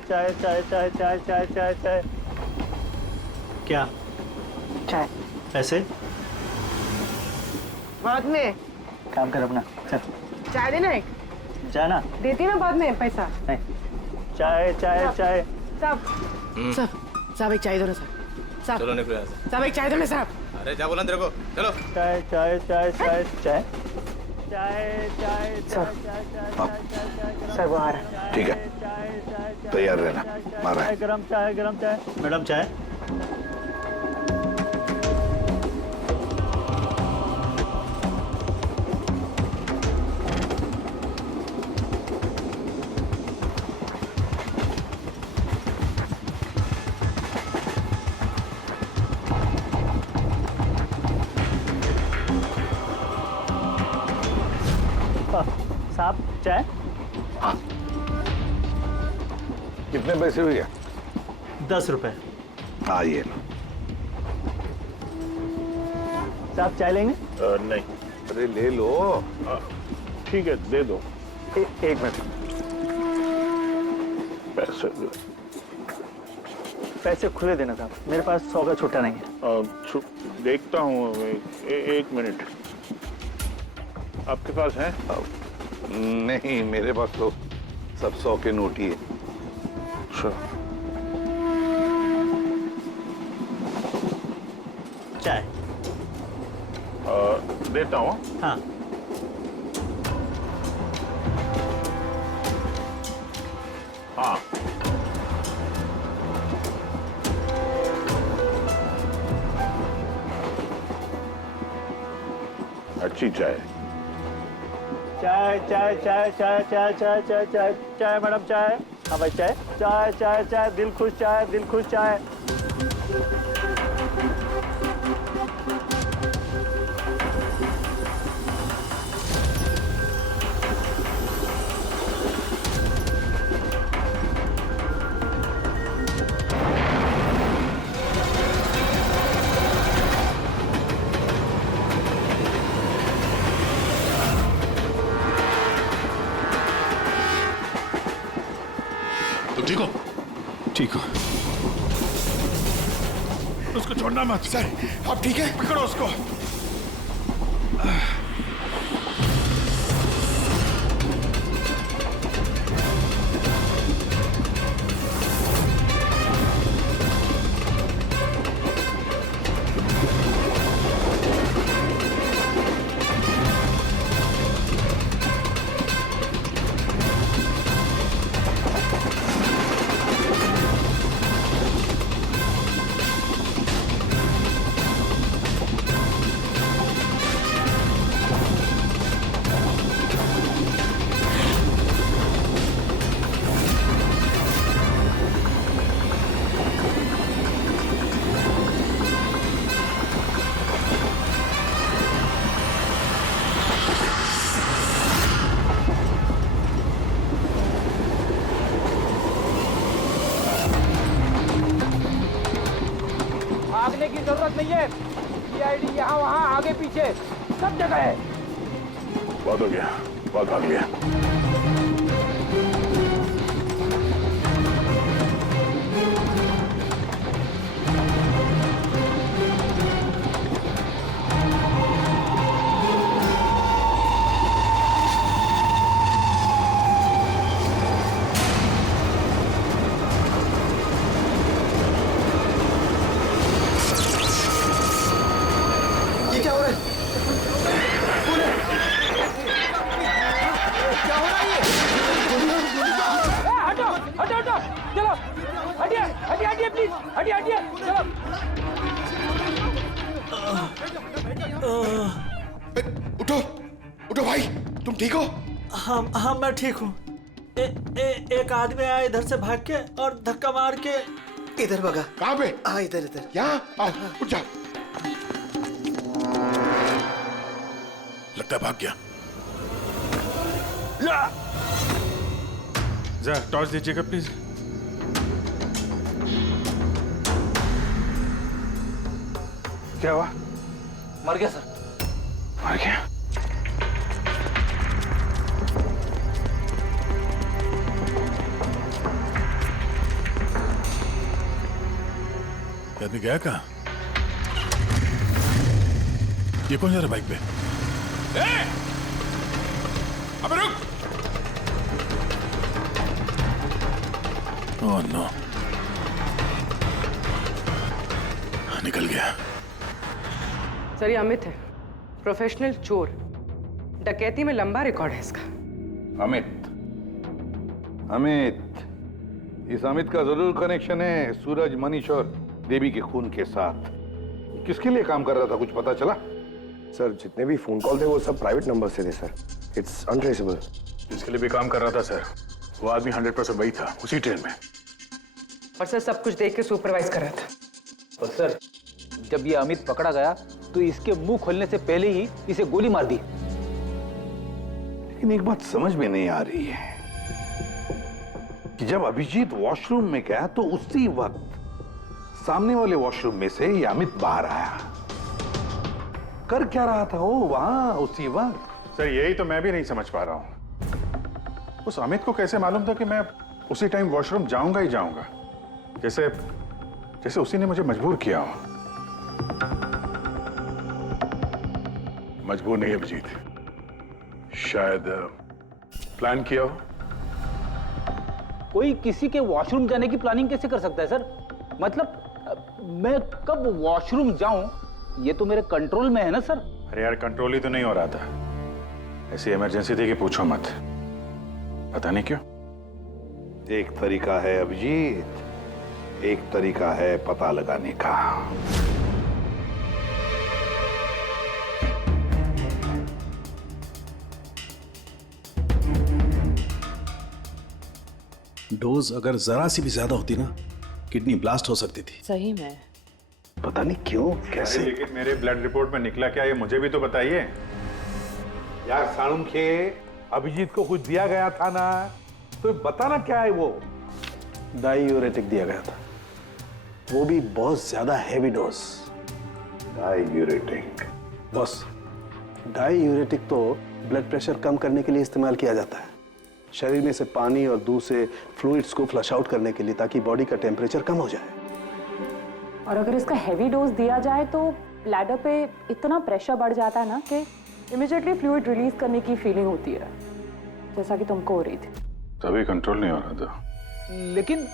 चाय चाय चाय चाय चाय चाय चाय चाय। क्या चाय पैसे? बाद में। काम कर अपना, चल। चाय देना एक। जाना। देती ना बाद में पैसा। नहीं, चाय चाय चाय। साहब एक चाय दो ना साहब। चलो निकलो यहाँ से। साहब एक चाय दो ना साहब। अरे क्या बोला तेरे को, चलो। चाय चाय चाय चाय चाय चाय चाय चाय चाय चाय। सर वो आ रहा है। ठीक है, तैयार रहना, मारा है। गरम चाय, गरम चाय। मैडम चाय। साहब चाय। हाँ, कितने पैसे हुए? 10 रुपए। हाँ ये लो। साहब चाय लेंगे? नहीं। अरे ले लो। ठीक है दे दो। एक मिनट। पैसे पैसे खुले देना साहब, मेरे पास 100 का छुट्टा नहीं है। देखता हूँ, एक मिनट। आपके पास है? नहीं, मेरे पास तो सब 100 के नोट ही है। चाय देता हूँ। हाँ। हाँ अच्छी चाय। चाय चाय चाय चाय चाय चाय चाय चाय चाय। मैडम चाय। हाँ भाई चाय चाय चाय चाय। दिल खुश चाय, दिल खुश चाय। ठीक हो? ठीक हो? उसको छोड़ना मत। सर आप ठीक है? पकड़ो उसको। भागने की जरूरत नहीं है। सीआईडी यहाँ वहाँ आगे पीछे सब जगह है। बहुत हो गया, बहुत भाग लिया। हटो हटो चलो। हटिए हटिए हटिए प्लीज। हटिए हटिए चलो। उठो उठो भाई, तुम ठीक हो? हाँ हाँ मैं ठीक हूँ। एक आदमी आया इधर से भाग के और धक्का मार के इधर भगा। कहाँ पे? हाँ इधर इधर। यहाँ आओ, उठ जाओ। लगता है भाग गया। जा टॉर्च दीजिएगा प्लीज। क्या हुआ? मर गया सर। मर गया? आदमी गया कहाँ? ये कौन जा रहा बाइक पे? अबे रुक! ओह नो, निकल गया। सर ये अमित है, प्रोफेशनल चोर। डकैती में लंबा रिकॉर्ड है इसका। अमित, इस अमित का जरूर कनेक्शन है सूरज, मनीष और देवी के खून के साथ। किसके लिए काम कर रहा था, कुछ पता चला? सर जितने भी फोन कॉल थे वो सब प्राइवेट नंबर से थे सर। It's untraceable. जिसके लिए भी काम कर रहा था सर, वो आदमी 100% वही था, उसी ट्रेन में। और सर सब कुछ देख के सुपरवाइज कर रहा था। और सर जब ये अमित पकड़ा गया तो इसके मुंह खोलने से पहले ही इसे गोली मार दी। लेकिन एक बात समझ में नहीं आ रही है कि जब अभिजीत वॉशरूम में गया तो उसी वक्त सामने वाले वॉशरूम में से ये अमित बाहर आया। कर क्या रहा था वो वहां उसी वक्त? सर यही तो मैं भी नहीं समझ पा रहा हूं। उस अमित को कैसे मालूम था कि मैं उसी टाइम वॉशरूम जाऊंगा ही जाऊंगा, जैसे उसी ने मुझे मजबूर किया हो। मजबूर नहीं अभिजीत, शायद प्लान किया हो। कोई किसी के वॉशरूम जाने की प्लानिंग कैसे कर सकता है सर? मतलब मैं कब वॉशरूम जाऊं ये तो मेरे कंट्रोल में है ना सर। अरे यार कंट्रोल ही तो नहीं हो रहा था, ऐसी इमरजेंसी थी कि पूछो मत। पता नहीं क्यों। एक तरीका है अभिजीत, एक तरीका है पता लगाने का। डोज अगर जरा सी भी ज्यादा होती ना, किडनी ब्लास्ट हो सकती थी। सही में पता नहीं क्यों, कैसे। लेकिन मेरे ब्लड रिपोर्ट में निकला क्या, ये मुझे भी तो बताइए। यार साळुंखे, अभिजीत को कुछ दिया गया था ना, तो बताना क्या है वो? डायूरेटिक दिया गया था, वो भी बहुत ज्यादा heavy dose. Diuretic? Boss, diuretic तो ब्लड प्रेशर कम करने के लिए इस्तेमाल किया जाता है, शरीर में से पानी और दूध से फ्लूइड्स को फ्लश आउट करने के लिए, ताकि बॉडी का टेम्परेचर कम हो जाए। और अगर इसका हैवी डोज दिया जाए तो ब्लैडर पे इतना प्रेशर बढ़ जाता है ना कि इमीडिएटली फ्लूइड रिलीज करने की फीलिंग होती है, जैसा कि तुमको हो रही थी। तभी कंट्रोल नहीं हो रहा था। लेकिन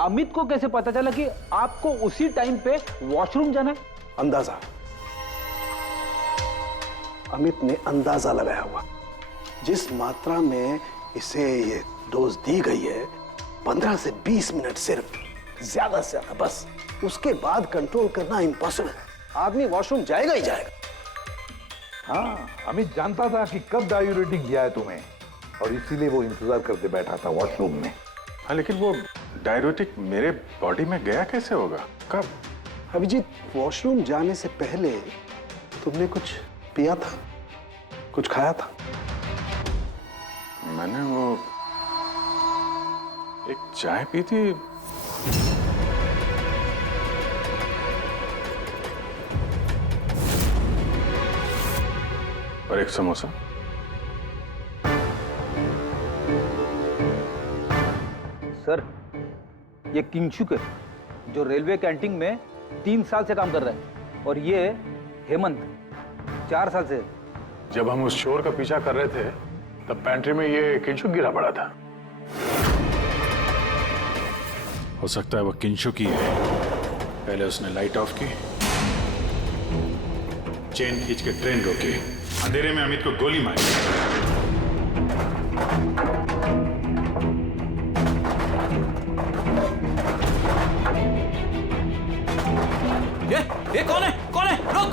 अमित को कैसे पता चला कि आपको उसी टाइम पे वॉशरूम जाना है? अंदाजा, अमित ने अंदाजा लगाया हुआ। जिस मात्रा में इसे ये डोज दी गई है, 15 से 20 मिनट सिर्फ, ज्यादा से ज्यादा, बस उसके बाद कंट्रोल करना इम्पॉसिबल है। आदमी वॉशरूम जाएगा ही जाएगा। हाँ, अमित जानता था कि कब डायूरेटिक दिया है तुम्हें, और इसीलिए वो इंतजार करते बैठा था वॉशरूम में। हाँ लेकिन वो डायूरेटिक मेरे बॉडी में गया कैसे होगा, कब? अभिजीत, वॉशरूम जाने से पहले तुमने कुछ पिया था, कुछ खाया था? मैंने वो एक चाय पी थी। और एक समोसा। सर ये किंचुक है जो रेलवे कैंटीन में 3 साल से काम कर रहा है, और ये हेमंत 4 साल से। जब हम उस चोर का पीछा कर रहे थे तब पैंट्री में ये किंचुक गिरा पड़ा था। हो सकता है वो किंचुक ही है। पहले उसने लाइट ऑफ की, चेन खींच के ट्रेन रोकी, अंधेरे में अमित को गोली मारी। ये कौन है? कौन है? रुक!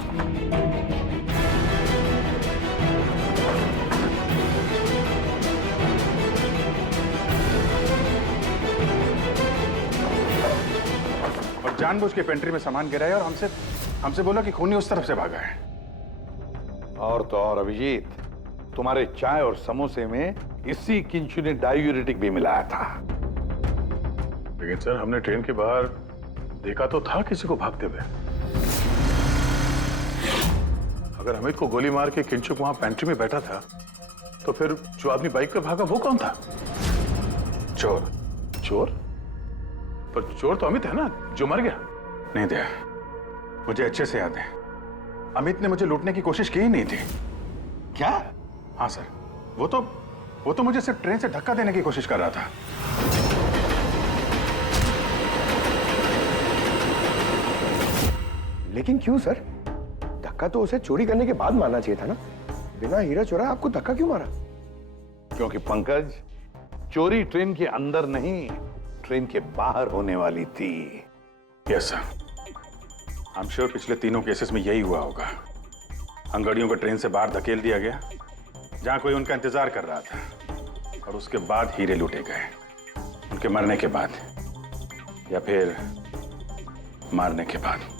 और जानबूझ के पेंट्री में सामान गिराया और हमसे बोला कि खूनी उस तरफ से भागा है। और तो और अभिजीत, तुम्हारे चाय और समोसे में इसी किंचु ने डायूरेटिक भी मिलाया था। लेकिन सर हमने ट्रेन के बाहर देखा तो था किसी को भागते हुए। अगर अमित को गोली मार के किंचुक वहां पेंट्री में बैठा था, तो फिर जो आदमी बाइक पे भागा वो कौन था? चोर। चोर? पर चोर तो अमित है ना, जो मर गया। नहीं दया, मुझे अच्छे से याद है, अमित ने मुझे लूटने की कोशिश की ही नहीं थी। क्या? हाँ सर, वो तो मुझे सिर्फ ट्रेन से धक्का देने की कोशिश कर रहा था। लेकिन क्यों सर? धक्का तो उसे चोरी करने के बाद मारना चाहिए था ना। बिना हीरा चुराए आपको धक्का क्यों मारा? क्योंकि पंकज, चोरी ट्रेन के अंदर नहीं, ट्रेन के बाहर होने वाली थी। Yes sir, I am sure पिछले तीनों केसेस में यही हुआ होगा। अंगड़ियों को ट्रेन से बाहर धकेल दिया गया जहां कोई उनका इंतजार कर रहा था, और उसके बाद हीरे लूटे गए, उनके मरने के बाद या फिर मारने के बाद।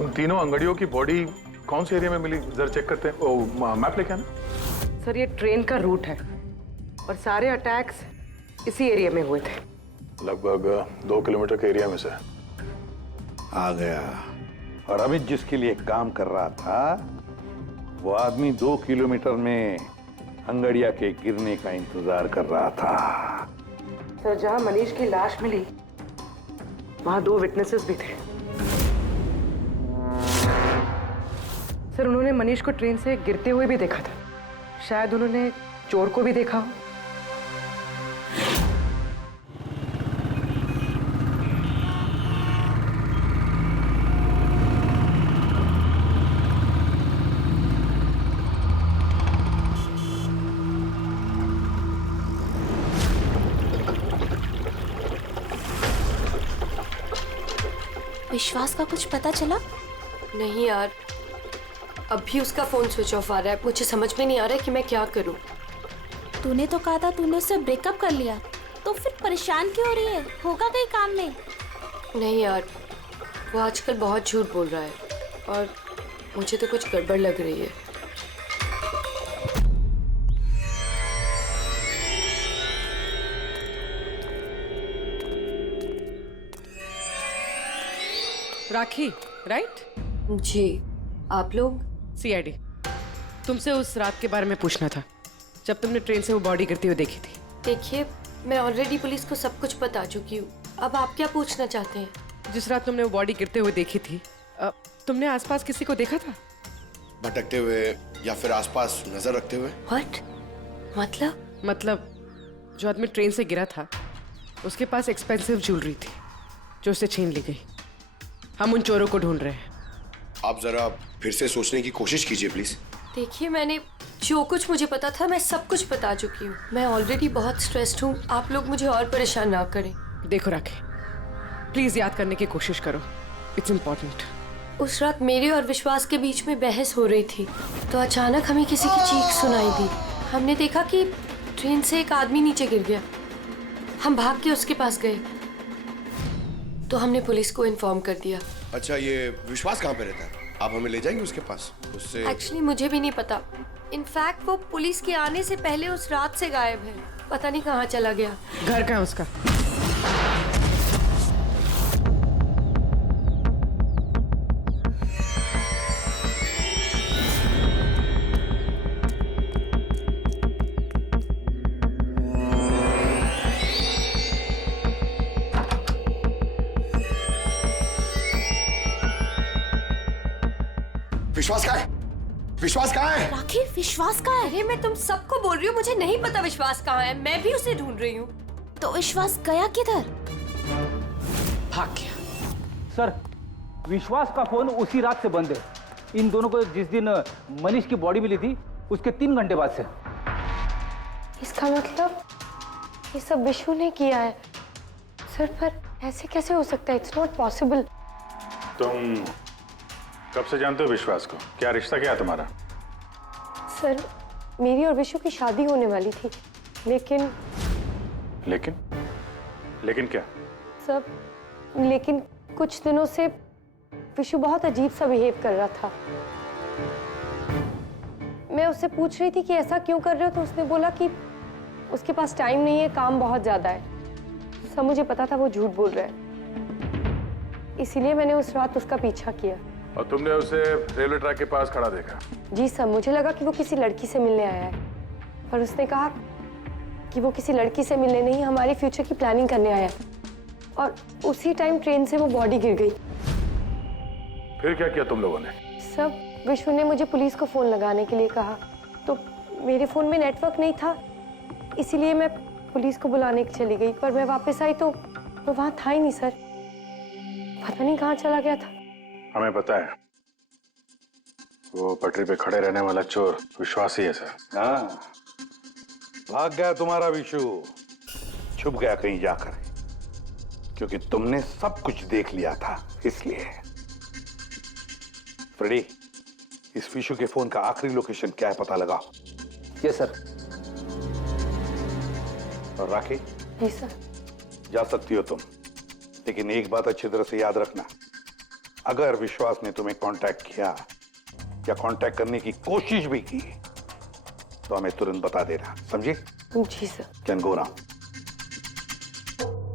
उन तीनों अंगड़ियों की बॉडी कौन से एरिया में मिली, जरा चेक करते हैं। ओ, मैप लेके आना। सर ये ट्रेन का रूट है और सारे अटैक्स इसी एरिया में हुए थे। लगभग 2 किलोमीटर के एरिया में से। आ गया। और अमित जिसके लिए काम कर रहा था, वो आदमी 2 किलोमीटर में अंगड़िया के गिरने का इंतजार कर रहा था। सर जहां मनीष की लाश मिली वहां 2 विटनेसेस भी थे। सर उन्होंने मनीष को ट्रेन से गिरते हुए भी देखा था। शायद उन्होंने चोर को भी देखा हो। विश्वास का कुछ पता चला? नहीं यार, अभी उसका फोन स्विच ऑफ आ रहा है। मुझे समझ में नहीं आ रहा है कि मैं क्या करूं। तूने तो कहा था तूने उससे ब्रेकअप कर लिया, तो फिर परेशान क्यों हो रही है? होगा कहीं काम में? नहीं यार, वो आजकल बहुत झूठ बोल रहा है और मुझे तो कुछ गड़बड़ लग रही है। राखी, राइट? जी, आप लोग? सीआईडी। तुमसे उस रात के बारे में पूछना था जब तुमने ट्रेन से वो बॉडी गिरती हुई देखी थी। देखिए, मैं ऑलरेडी पुलिस को सब कुछ बता चुकी हूँ। अब आप क्या पूछना चाहते हैं? जिस रात तुमने वो बॉडी गिरते हुए देखी थी, तुमने आसपास किसी को देखा था? भटकते हुए या फिर आसपास नजर रखते हुए? व्हाट? मतलब जो आदमी ट्रेन से गिरा था उसके पास एक्सपेंसिव ज्वेलरी थी जो उससे छीन ली गई। हम उन चोरों को ढूंढ रहे हैं। आप जरा फिर से सोचने की कोशिश कीजिए प्लीज। देखिए, मैंने जो कुछ मुझे पता था मैं सब कुछ बता चुकी हूँ। मैं ऑलरेडी बहुत स्ट्रेस्ड हूँ। आप लोग मुझे और परेशान ना करें। देखो राखी, प्लीज याद करने की कोशिश करो। It's important. उस रात मेरे और विश्वास के बीच में बहस हो रही थी तो अचानक हमें किसी की चीख सुनाई दी। हमने देखा कि ट्रेन से एक आदमी नीचे गिर गया। हम भाग के उसके पास गए तो हमने पुलिस को इन्फॉर्म कर दिया। अच्छा, ये विश्वास कहाँ पे रहता है? आप हमें ले जाएंगे उसके पास? उससे एक्चुअली मुझे भी नहीं पता। इनफैक्ट वो पुलिस के आने से पहले उस रात से गायब है। पता नहीं कहाँ चला गया। घर कहाँ उसका? विश्वास कहाँ है? विश्वास कहाँ है? राखी, विश्वास कहाँ है? अरे मैं तुम सबको बोल रही हूँ, मुझे नहीं पता विश्वास कहाँ है। मैं भी उसे ढूंढ रही हूँ। तो विश्वास गया किधर? भाग गया। सर, विश्वास का फोन उसी रात से बंद है। इन दोनों को जिस दिन मनीष की बॉडी मिली थी उसके 3 घंटे बाद से। इसका मतलब ये सब विशु ने किया है। सर, पर ऐसे कैसे हो सकता है? It's not possible. तुम कब से जानते हो विश्वास को? क्या रिश्ता क्या है तुम्हारा? सर, मेरी और विशु की शादी होने वाली थी, लेकिन क्या? सब लेकिन कुछ दिनों से विशु बहुत अजीब सा बिहेव कर रहा था। मैं उससे पूछ रही थी कि ऐसा क्यों कर रहे हो, तो उसने बोला कि उसके पास टाइम नहीं है, काम बहुत ज्यादा है। सब मुझे पता था वो झूठ बोल रहा है, इसीलिए मैंने उस रात उसका पीछा किया। और तुमने उसे रेलवे ट्रैक के पास खड़ा देखा? जी सर, मुझे लगा कि वो किसी लड़की से मिलने आया है, पर उसने कहा कि वो किसी लड़की से मिलने नहीं, हमारे फ्यूचर की प्लानिंग करने आया है। और उसी टाइम ट्रेन से वो बॉडी गिर गई। फिर क्या किया तुम लोगों ने? सब विश्व ने मुझे पुलिस को फोन लगाने के लिए कहा, तो मेरे फोन में नेटवर्क नहीं था, इसीलिए मैं पुलिस को बुलाने चली गई। पर मैं वापस आई तो वो वहां था ही नहीं सर, पता नहीं कहाँ चला गया था। हमें पता है, वो पटरी पे खड़े रहने वाला चोर विश्वास ही है सर। हाँ, भाग गया तुम्हारा विशु, छुप गया कहीं जाकर, क्योंकि तुमने सब कुछ देख लिया था इसलिए। फ्रेडी, इस विशु के फोन का आखिरी लोकेशन क्या है पता लगाओ। Yes sir. और राखी? जी सर। जा सकती हो तुम, लेकिन एक बात अच्छी तरह से याद रखना, अगर विश्वास ने तुम्हें कांटेक्ट किया या कांटेक्ट करने की कोशिश भी की तो हमें तुरंत बता देना, समझी? जी sir. Can go now.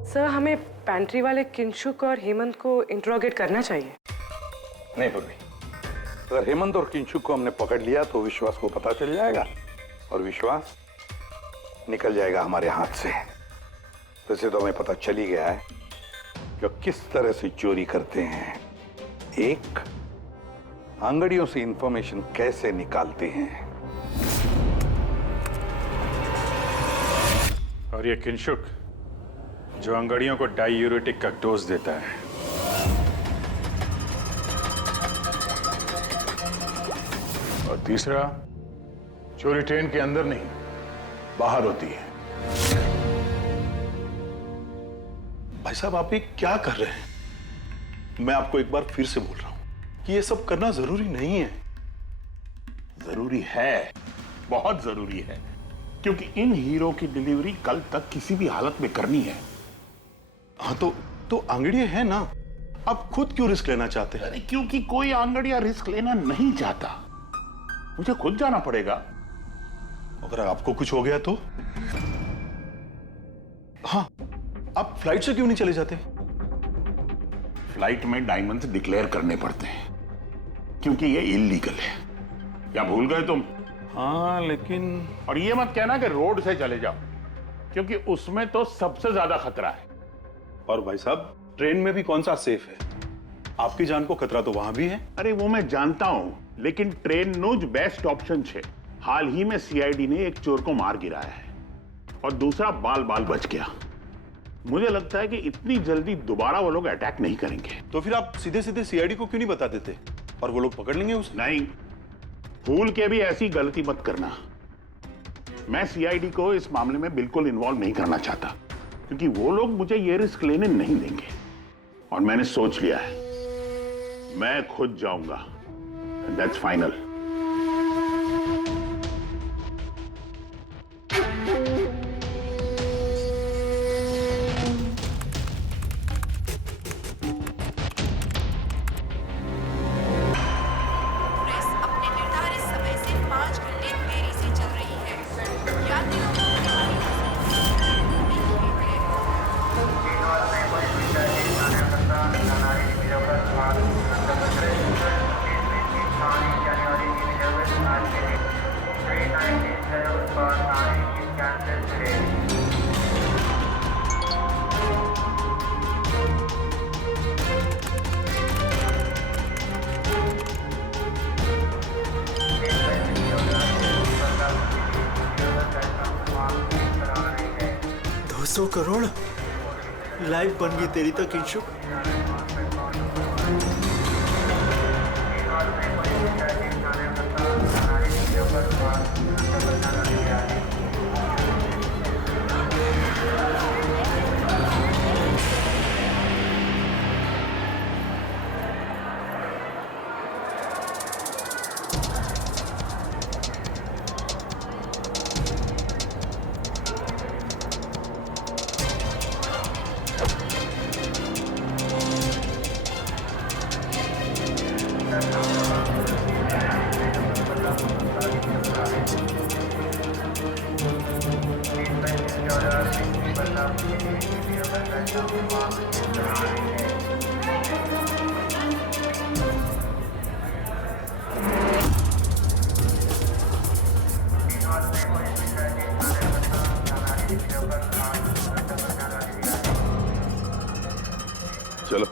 Sir, हमें पैंट्री वाले किंशुक और हेमंत को इंट्रोगेट करना चाहिए। नहीं पूर्वी, अगर हेमंत और किंशुक को हमने पकड़ लिया तो विश्वास को पता चल जाएगा और विश्वास निकल जाएगा हमारे हाथ से। वैसे तो हमें पता चल ही गया है जो किस तरह से चोरी करते हैं, एक अंगड़ियों से इंफॉर्मेशन कैसे निकालते हैं। और ये किंशुक जो अंगड़ियों को डायूरेटिक का डोज देता है। और तीसरा, चोरी ट्रेन के अंदर नहीं बाहर होती है। भाई साहब, आप ये क्या कर रहे हैं? मैं आपको एक बार फिर से बोल रहा हूं कि ये सब करना जरूरी नहीं है। जरूरी है, बहुत जरूरी है, क्योंकि इन हीरो की डिलीवरी कल तक किसी भी हालत में करनी है। हाँ तो आंगड़िया है ना, आप खुद क्यों रिस्क लेना चाहते हैं? अरे क्योंकि कोई आंगड़िया रिस्क लेना नहीं चाहता, मुझे खुद जाना पड़ेगा। अगर आपको कुछ हो गया तो? हाँ, आप फ्लाइट से क्यों नहीं चले जाते? फ्लाइट में डायमंड्स डिक्लेयर करने पड़ते हैं, क्योंकि ये इलीगल है। क्या भूल गए तुम? हाँ, लेकिन और ये मत कहना कि रोड से चले जाओ, क्योंकि उसमें तो सबसे ज्यादा खतरा है। और भाई साहब, ट्रेन में भी कौन सा सेफ है? आपकी जान को खतरा तो वहां भी है। अरे वो मैं जानता हूं, लेकिन ट्रेन नो ज बेस्ट ऑप्शन है। हाल ही में सीआईडी ने एक चोर को मार गिराया है और दूसरा बाल बाल बच गया। मुझे लगता है कि इतनी जल्दी दोबारा वो लोग अटैक नहीं करेंगे। तो फिर आप सीधे सीधे सीआईडी को क्यों नहीं बता देते और वो लोग पकड़ लेंगे उसे? नहीं, भूल के भी ऐसी गलती मत करना। मैं सीआईडी को इस मामले में बिल्कुल इन्वॉल्व नहीं करना चाहता, क्योंकि वो लोग मुझे ये रिस्क लेने नहीं देंगे। और मैंने सोच लिया है, मैं खुद जाऊंगा। That's final. करोड़ लाइफ बन गई तेरी तो किंशुक। चलो,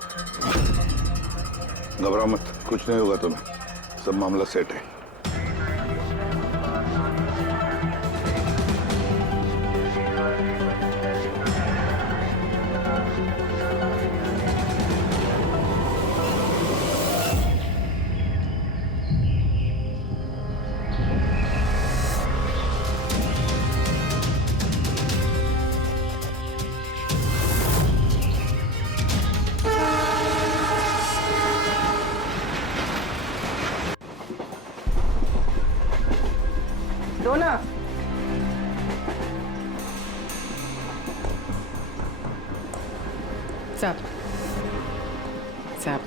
घबराओ मत, कुछ नहीं होगा तुम्हें, सब मामला सेट है। दो ना। साहब साहब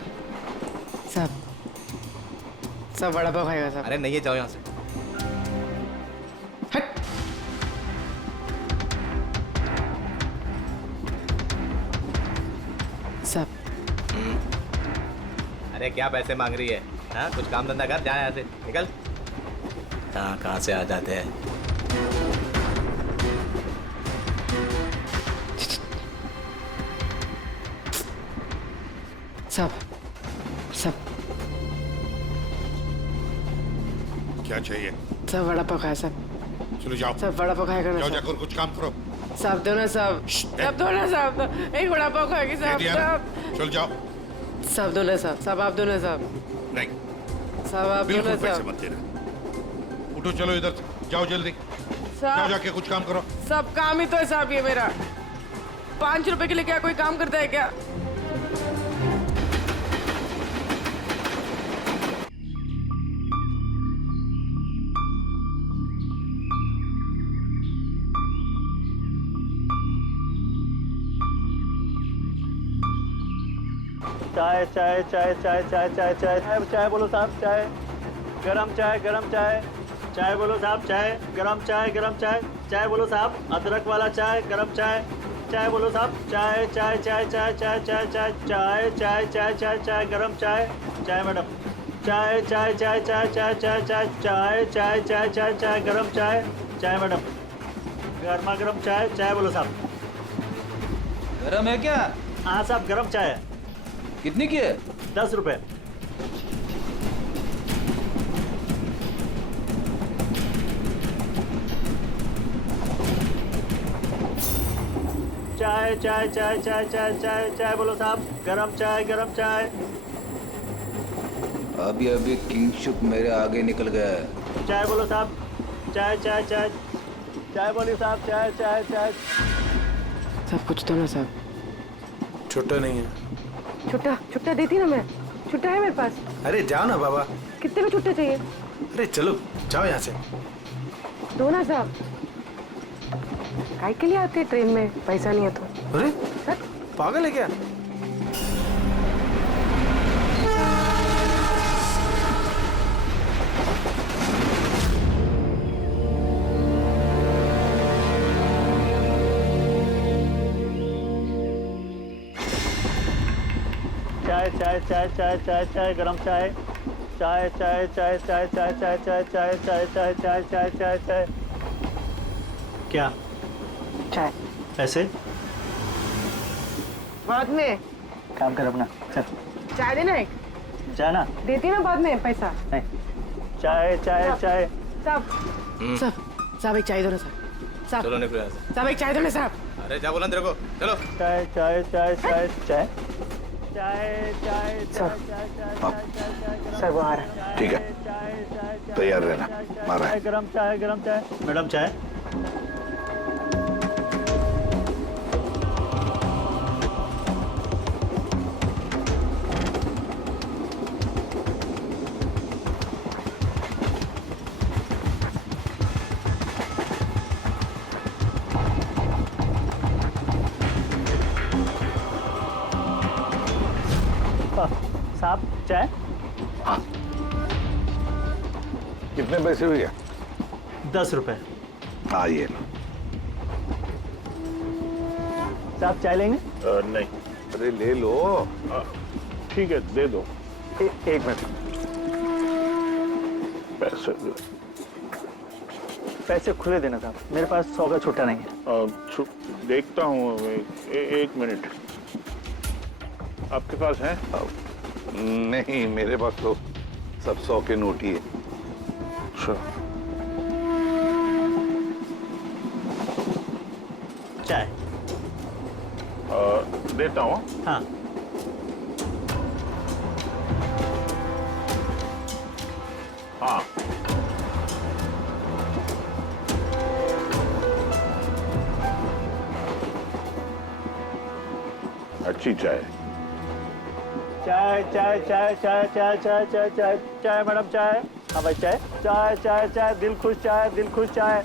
साहब सब वड़ा पाव खाएगा साहब। अरे नहीं है, जाओ यहाँ से। साहब अरे क्या पैसे मांग रही है? हाँ, कुछ काम धंधा कर, जा यहाँ से, निकल। कहाँ से आ जाते हैं। सब सब क्या चाहिए? सब वड़ा पाव खाया सब। चलो जाओ, सब वड़ा पाव खाएगा ना जाओ साहब। जाकर कुछ काम करो। साहब दो ना साहब। साहब दो ना साहब। एक वड़ा पाव खाएगी साहब। साहब चल जाओ। साहब दो ना साहब। साहब आप दो ना साहब। नहीं, साहब आप दो बिल्कुल ना पैसे साहब। मत देना। उठो, चलो इधर से, जाओ जल्दी, जाओ जाके कुछ काम करो। सब काम ही तो है साहब ये मेरा। 5 रुपए के लिए क्या कोई काम करता है क्या? चाय चाय चाय चाय चाय चाय चाय चाय चाय बोलो साहब, चाय गरम चाय, गरम चाय। चाय बोलो साहब, चाय गरम चाय, गरम चाय। चाय बोलो साहब, अदरक वाला चाय, गरम चाय। चाय बोलो साहब, चाय चाय चाय चाय चाय चाय चाय चाय चाय चाय चाय चाय गरम चाय। चाय मैडम, चाय चाय चाय चाय चाय चाय चाय चाय चाय चाय चाय चाय गरम चाय। चाय मैडम, गर्मा गर्म चाय। चाय बोलो साहब। गरम है क्या? हाँ साहब, गरम चाय है। कितनी की है? 10 रुपए। चाय चाय चाय चाय चाय चाय चाय बोलो साहब, गरम चाय, गरम चाय। अभी अभी किंगशुक मेरे आगे निकल गया है। चाय बोलो साहब, चाय चाय चाय चाय बोलिए साहब, चाय चाय चाय। सब कुछ तो ना साहब। छुट्टा नहीं है। छुट्टा छुट्टा देती ना मैं। छुट्टा है मेरे पास। अरे जाओ ना बाबा। कितने में छुट्टे चाहिए? अरे चलो जाओ यहाँ से। दो ना साहब। काय के लिए आते हैं ट्रेन में? पैसा नहीं है तो। अरे पागल है क्या? चाय चाय चाय चाय चाय चाय गरम चाय। चाय चाय चाय चाय चाय चाय चाय चाय चाय चाय चाय चाय चाय चाय। क्या? चाय। पैसे? बाद में। काम कर अपना, चल। चाय देना एक। जाना। देती ना बाद में पैसा। नहीं। चाय चाय चाय। साहब साहब एक चाय दो ना साहब। साहब चलो निकलो यहाँ से। साहब एक चाय दो ना साहब। अरे जा बोला तेरे को, चलो। चाय चाय चाय चाय चाय चाय चाय चाय सर वो आ रहा है। ठीक है, तैयार रहना, मारा है। गरम चाय, गरम चाय। मैडम चाय। साहब चाय। हाँ, कितने पैसे हुए? 10 रुपए। हाँ ये लो। साहब चाय लेंगे? नहीं। अरे ले लो। ठीक है, दे दो। एक मिनट। पैसे पैसे खुले देना साहब, मेरे पास 100 का छुट्टा नहीं है। देखता हूँ, एक मिनट। आपके पास है? नहीं, मेरे पास तो सब 100 के नोट ही है। चाय देता हूँ। हाँ। हाँ, अच्छी चाय। चाय चाय चाय चाय चाय चाय चाय चाय चाय मैडम चाय। हाँ भाई चाय चाय चाय चाय दिल खुश चाय, दिल खुश चाय।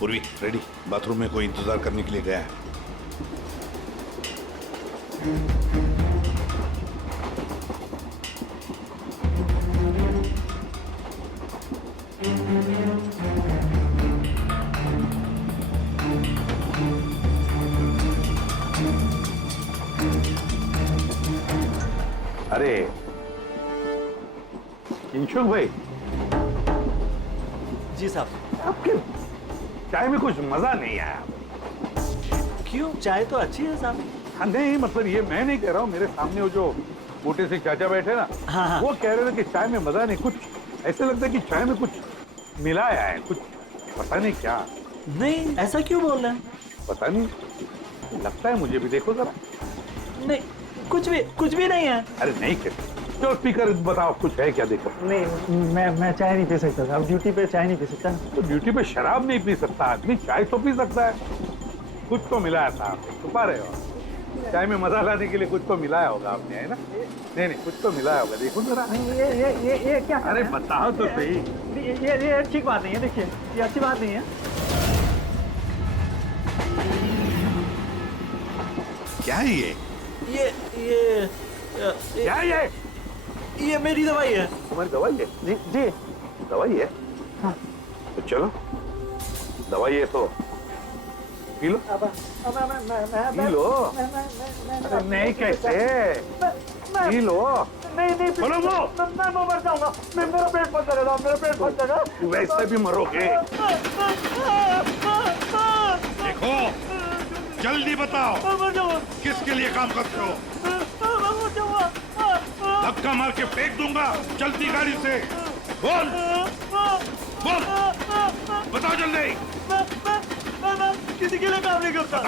पूर्वी रेडी, बाथरूम में कोई इंतजार करने के लिए गया है। अरे किंशुक भाई। जी साहब। आपके चाय में कुछ मजा नहीं आया। क्यों? चाय तो अच्छी है साहब। हाँ नहीं, मतलब ये मैं नहीं कह रहा हूँ, मेरे सामने वो जो मोटे से चाचा बैठे ना, हाँ। वो कह रहे थे कि चाय में मजा नहीं, कुछ ऐसे लगता है कि चाय में कुछ मिलाया है, कुछ पता नहीं क्या। नहीं, ऐसा क्यों बोल रहे हैं? पता नहीं, लगता है मुझे भी। देखो जरा। नहीं, कुछ भी नहीं है। अरे नहीं कहते, चलो स्पीकर बताओ कुछ है क्या। देखो। नहीं, मैं चाय नहीं पी सकता साहब, ड्यूटी पे चाय नहीं पी सकता। तो ड्यूटी पे शराब नहीं पी सकता आदमी, चाय तो पी सकता है। कुछ तो मिलाया था आपने, छुपा रहे हो। चाय में मजा लाने के लिए कुछ तो मिलाया होगा आपने, है ना? नहीं, कुछ तो मिलाया होगा। देखो जरा। ये क्या? अरे बताओ तो सही। ये ठीक बात नहीं है। देखिए, ये अच्छी बात नहीं है। क्या है ये? क्या है ये मेरी दवाई है। तुम्हारी दवाई है? जी। दवाई है? हाँ। तो चलो, दवाई है तो पी लो। P low. अरे नहीं कैसे? P low. नहीं बोलो वो। मैं मर जाऊंगा। मेरा पेट फंस जाएगा, मेरा पेट फंस जाएगा। वैसे भी मरोगे। देखो, जल्दी बताओ, किसके लिए काम करते हो? धक्का मार के फेंक दूंगा, चलती गाड़ी से। बोल, बताओ जल्दी। मैं किसी के लिए काम नहीं करता।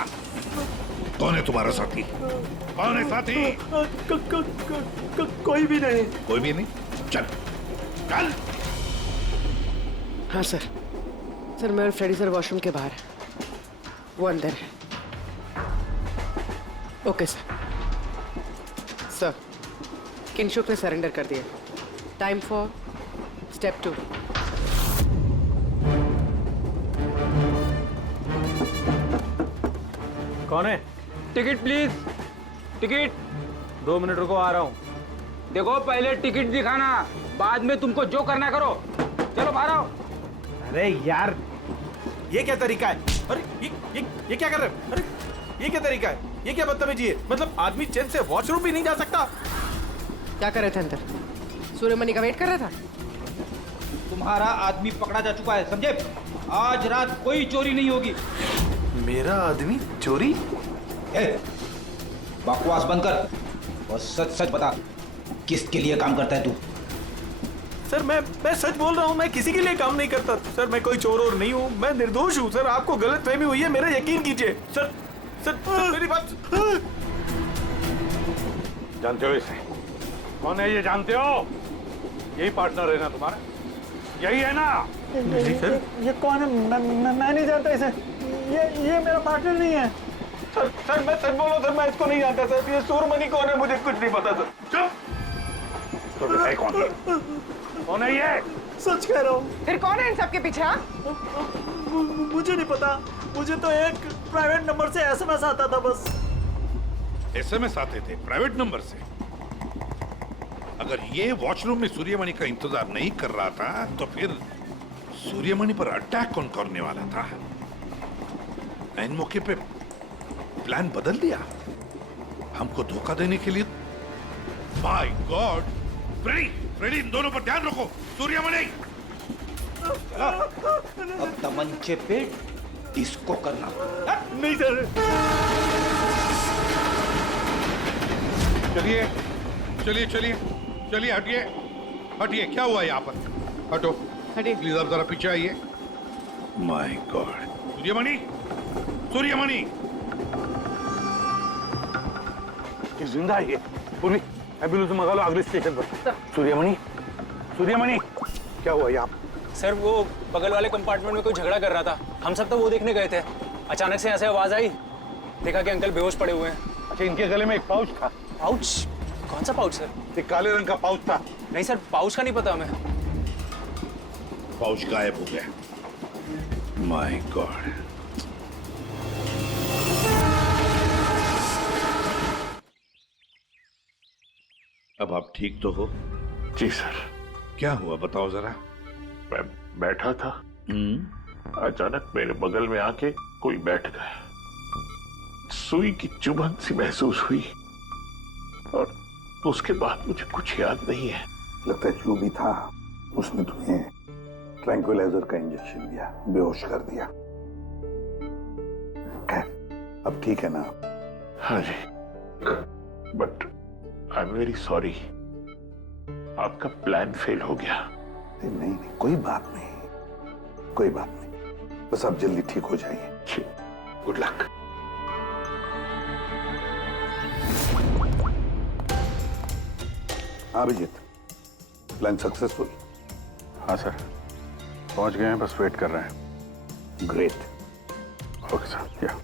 कौन है तुम्हारा साथी? कौन है साथी? कोई भी नहीं। कोई भी नहीं? चल। हाँ सर। मैं और फ्रेडी सर वॉशरूम के बाहर है, वो अंदर है। Okay sir. किंशुक ने सरेंडर कर दिया। Time for step 2। कौन है? Ticket please. टिकट। 2 मिनट रुको, आ रहा हूँ। देखो, पहले टिकट दिखाना, बाद में तुमको जो करना करो। चलो बाहर आओ। अरे यार, ये क्या तरीका है? अरे ये क्या कर रहे हो? अरे ये क्या तरीका है? ये क्या बदतमीजी है? मतलब आदमी चैन से वॉशरूम भी नहीं जा सकता। क्या कर रहे थे अंदर? सूर्यमणि का वेट कर रहा था? तुम्हारा आदमी पकड़ा जा चुका है, समझे? आज रात कोई चोरी नहीं होगी। मेरा आदमी चोरी? बकवास बंद कर और सच सच बता, किसके लिए काम करता है तू? सर मैं सच बोल रहा हूँ, मैं किसी के लिए काम नहीं करता सर। मैं कोई चोर और नहीं हूँ, मैं निर्दोष हूँ सर। आपको गलतफहमी हुई है, मेरा यकीन कीजिए सर। सर मेरी बात। जानते हो इसे? कौन है ये, जानते हो? यही पार्टनर है ना तुम्हारा? यही है ना? नहीं सर, ये कौन है? मैं नहीं जानता इसे। ये मेरा पार्टनर नहीं है सर मैं सच बोल रहा हूँ सर, मैं इसको नहीं जानता सर। ये सूरमणि कौन है मुझे कुछ नहीं पता सर। चुप। तो बताइए कौन है ये? सच कह रहा हूँ। फिर कौन है इन सबके पीछे? मुझे नहीं पता, मुझे तो एक प्राइवेट नंबर से एसएमएस आता था बस। एसएमएस आते थे प्राइवेट नंबर से? अगर ये वॉशरूम में सूर्यमणि का इंतजार नहीं कर रहा था तो फिर सूर्यमणि पर अटैक कौन करने वाला था? इन मौके पे प्लान बदल दिया हमको धोखा देने के लिए। My God! फ्रेडी, इन दोनों पर ध्यान रखो। सूर्यमणि अब तमंचे पे डिस्को करना। नहीं सर। चलिए चलिए चलिए चलिए, हटिए हटिए। क्या हुआ यहाँ पर? हटो, हटिए प्लीज। आप जरा पीछे आइए। My God! सूर्यमणि, सूर्यमणि जिंदा है ये। पूर्वी, एम्बुलेंस मंगा लो अगले स्टेशन पर। सूर्यमणि, सूर्यमणि क्या हुआ यहाँ? सर वो बगल वाले कंपार्टमेंट में कोई झगड़ा कर रहा था, हम सब तो वो देखने गए थे। अचानक से ऐसे आवाज आई, देखा कि अंकल बेहोश पड़े हुए हैं। अच्छा, इनके गले में एक पाउच था। पाउच? कौन सा पाउच सर? एक काले रंग का पाउच था। नहीं सर, पाउच का नहीं पता हमें। पाउच गायब हो गया। My God! अब आप ठीक तो हो? जी सर। क्या हुआ बताओ जरा। मैं बैठा था, अचानक मेरे बगल में आके कोई बैठ गया। सुई की चुभन सी महसूस हुई और उसके बाद मुझे कुछ याद नहीं है। लगता है जो भी था उसने तुम्हें ट्रैंक्विलाइजर का इंजेक्शन दिया, बेहोश कर दिया। खैर अब ठीक है ना? हाँ जी, but I am very sorry, आपका प्लान फेल हो गया। नहीं, कोई बात नहीं, कोई बात नहीं। बस आप जल्दी ठीक हो जाइए। Good luck. Abhijit, plan successful? हाँ सर, पहुंच गए हैं, बस वेट कर रहे हैं। ग्रेट। Okay sir. या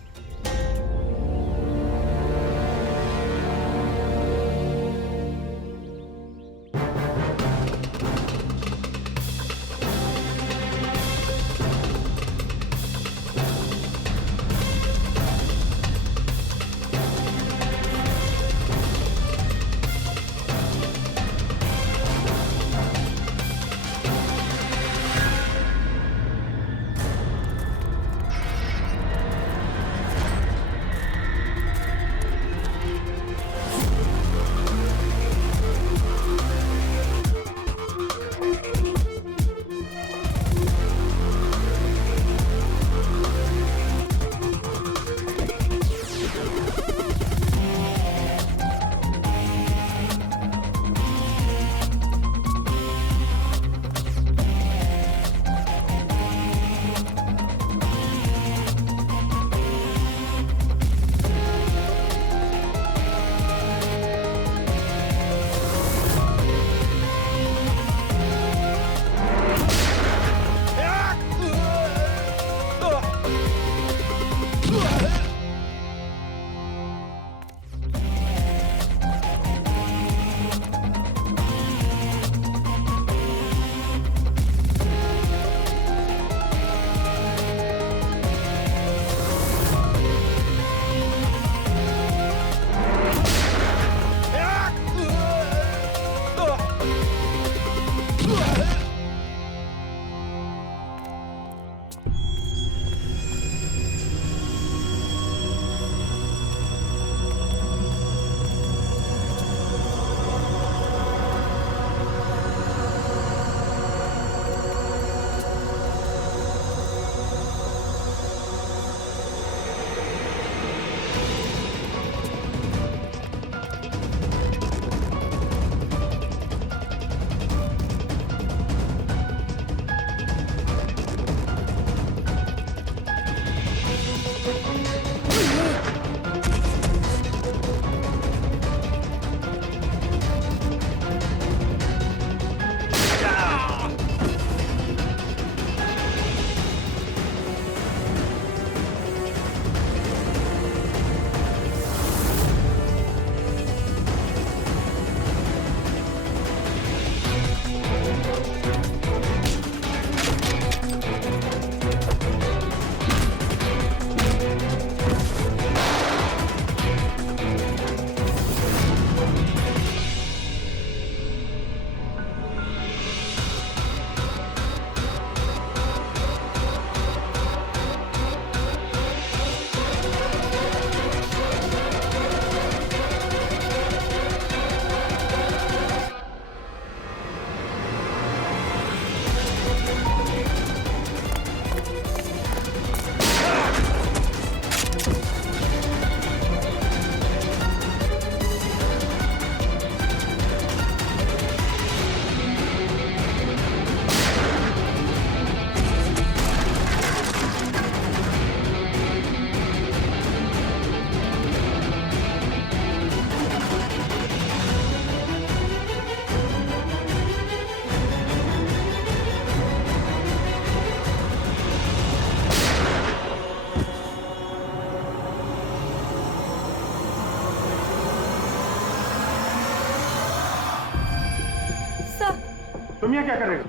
तुम यहाँ क्या कर रहे हो?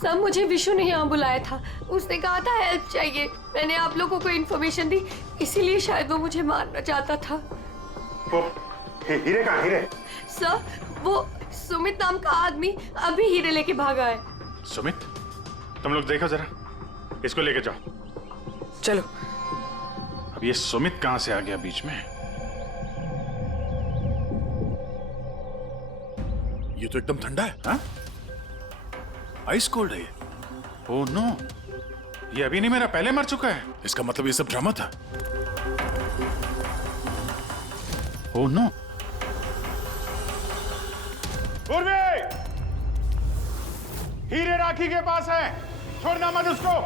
सब मुझे विशु ने यहाँ बुलाया था। उसने कहा था हेल्प चाहिए। मैंने आप लोगों को इन्फॉर्मेशन दी, इसीलिए शायद वो मुझे मारना चाहता था। वो हीरे कहाँ? हीरे? सर, वो सुमित नाम का आदमी अभी हीरे लेके भागा है। सुमित? तुम लोग देखो जरा, इसको लेके जाओ। चलो। अब ये सुमित कहाँ से आ गया बीच में? ये तो एकदम ठंडा है। हाँ? आइस कोल्ड है ये। ओह नो, ये अभी नहीं मेरा पहले मर चुका है। इसका मतलब ये सब ड्रामा था। Oh no. पूर्वी, हीरे राखी के पास है, छोड़ना मत उसको।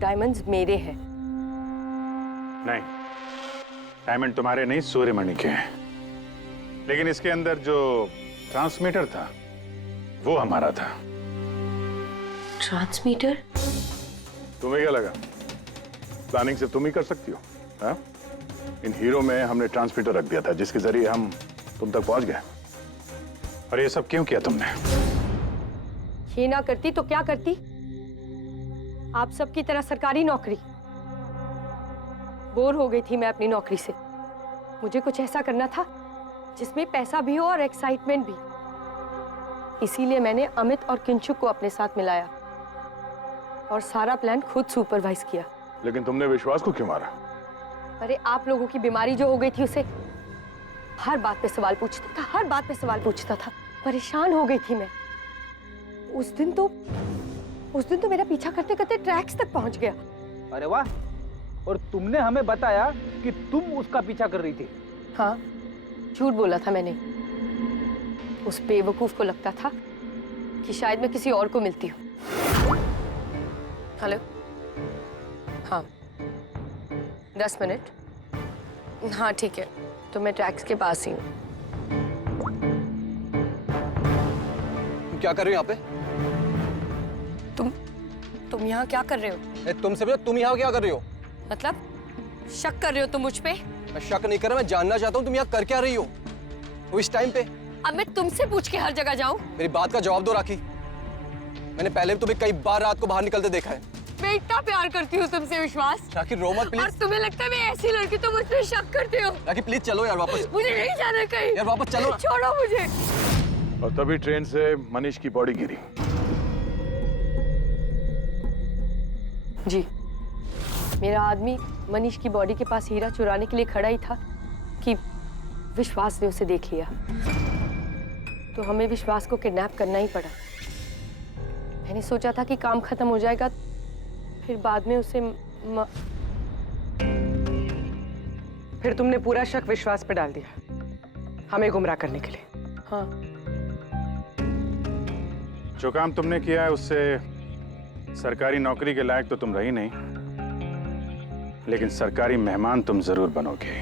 डायमंड्स मेरे हैं। नहीं, डायमंड तुम्हारे नहीं, सूर्यमणि के हैं। लेकिन इसके अंदर जो ट्रांसमीटर था वो हमारा था। ट्रांसमीटर? तुम्हें क्या लगा प्लानिंग सिर्फ तुम ही कर सकती हो? हाँ? इन हीरो में हमने ट्रांसमीटर रख दिया था जिसके जरिए हम तुम तक पहुंच गए। और ये सब क्यों किया तुमने? ये ना करती तो क्या करती? आप सबकी तरह सरकारी नौकरी। बोर हो गई थी मैं अपनी नौकरी से। मुझे कुछ ऐसा करना था जिसमें पैसा भी हो और एक्साइटमेंट भी। इसीलिए मैंने अमित और किंचुक को अपने साथ मिलाया और सारा प्लान खुद सुपरवाइज किया। लेकिन तुमने विश्वास को क्यों मारा? अरे आप लोगों की बीमारी जो हो गई थी, उसे हर बात पे सवाल पूछता था, हर बात पे सवाल पूछता था। परेशान हो गई थी मैं। उस दिन तो मेरा पीछा करते करते ट्रैक्स तक पहुंच गया। अरे वाह, और तुमने हमें बताया कि तुम उसका पीछा कर रही थी। हाँ, झूठ बोला था मैंने। उस बेवकूफ को लगता था कि शायद मैं किसी और को मिलती हूँ। हेलो, हाँ 10 मिनट। हाँ ठीक है, तो मैं ट्रैक्स के पास ही हूँ। क्या कर रहे हो यहाँ पे? तुम यहाँ क्या कर रहे हो? तुमसे पूछा, तुम यहाँ क्या कर रही हो? मतलब शक कर रहे हो तुम मुझ पे? मैं शक नहीं कर रहा, मैं जानना चाहता हूँ तुम यहाँ कर क्या रही हो वो इस टाइम पे। अब मैं तुमसे पूछ के हर जगह जाऊँ? मेरी बात का जवाब दो राखी। मैंने पहले भी तुम्हें कई बार रात को बाहर निकलते देखा है। मैं इतना प्यार करती हूँ तुमसे विश्वास। राखी रो मत प्लीज। और तुम्हें लगता है मैं ऐसी लड़की तो मुझ पे शक करते हो? राखी प्लीज चलो यार वापस। मुझे नहीं जाना कहीं। यार वापस चलो। छोड़ो मुझे। और तभी ट्रेन से मनीष की बॉडी गिरी। जी, मेरा आदमी मनीष की बॉडी के पास हीरा चुराने के लिए खड़ा ही था कि विश्वास ने उसे देख लिया। तो हमें विश्वास को किडनैप करना ही पड़ा। मैंने सोचा था कि काम खत्म हो जाएगा, फिर बाद में उसे फिर तुमने पूरा शक विश्वास पे डाल दिया, हमें गुमराह करने के लिए। हाँ, जो काम तुमने किया है उससे सरकारी नौकरी के लायक तो तुम रही नहीं, लेकिन सरकारी मेहमान तुम जरूर बनोगे।